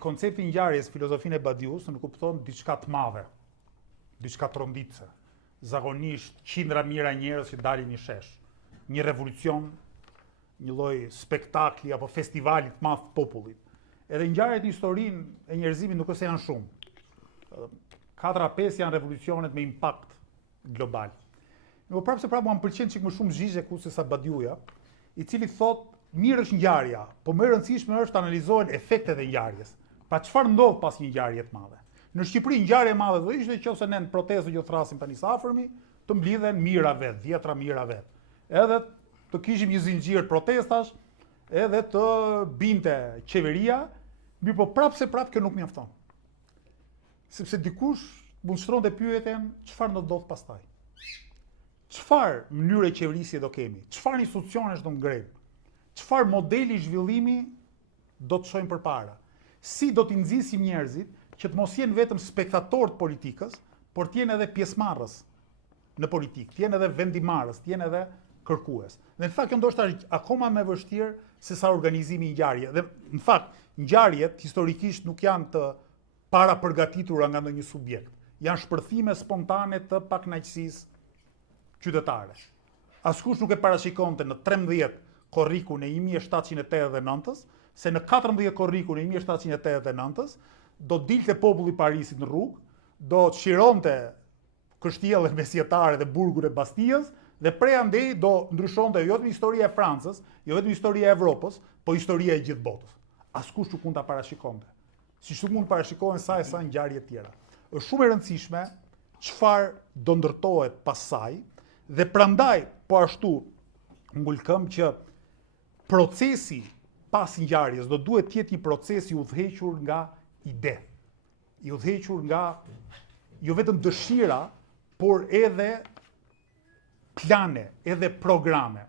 Koncepti i ngjarjes, filozofinë e Badius nuk kupton diçka të madhe, diçka tronditse. Zakonisht qindra mijëra njerëz që dalin në shesh, një revolucion, një lloj spektakli apo festivali të madh të popullit. Edhe ngjarjet në historinë e njerëzimit nuk është se janë shumë. 4-5 janë revolucionet me impakt global. Nuk prapë se prapë më pëlqen çik më shumë Zizek se sa Badiuja, i cili thotë mirë është ngjarja, po më e rëndësishme është të analizohen efektet e ngjarjes. Pra çfarë ndodh pas një ngjarje të madhe. Në Shqipëri ngjarje e madhe do ishte nëse ne në protestë që thrasim tani së afërmi, të mblidhen mijëra vet, 10 mijëra vet. Edhe të kishim një zinxhir protestash, edhe të binte qeveria, mirë po prapë kjo nuk mjafton. Sepse dikush mund shtronte pyetjen çfarë do ndodh pastaj. Çfarë mënyre qeverisje do kemi? Çfarë institucionesh do ngrejmë? Çfarë modeli zhvillimi do të shohim përpara? Si do t'i nxisim njerëzit që të mos jenë vetëm spektatorë të politikës, por të jenë edhe pjesëmarrës në politikë, të jenë edhe vendimarrës, të jenë edhe kërkues. Dhe në fakt kjo ndoshta është akoma më vështirë se sa organizimi i ngjarjeve. Dhe në fakt ngjarjet historikisht nuk janë të para përgatitura nga ndonjë subjekt. Janë shpërthime spontane të pakënaqësisë qytetare. Askush nuk e parashikonte në 13 korrikun e 1789-s, se në 14 korrikun e 1789-s do dilte populli i Parisit në rrugë, do çironte kështjellën mesjetare dhe burgun e Bastijës, dhe prej andej do ndryshonte jo vetëm historia e Francës, jo vetëm historia e Evropës, po historia e gjithë botës. Askush nuk mund ta parashikonte. Siç nuk mund të parashikohen sa ngjarje tjera. Është shumë e rëndësishme çfarë do ndërtohet pas saj, dhe prandaj po ashtu ngulkëm që procesi pas ngjarjes do duhet të jetë një proces i udhëhequr nga ide, i udhëhequr nga jo vetëm dëshira, por edhe plane, edhe programe.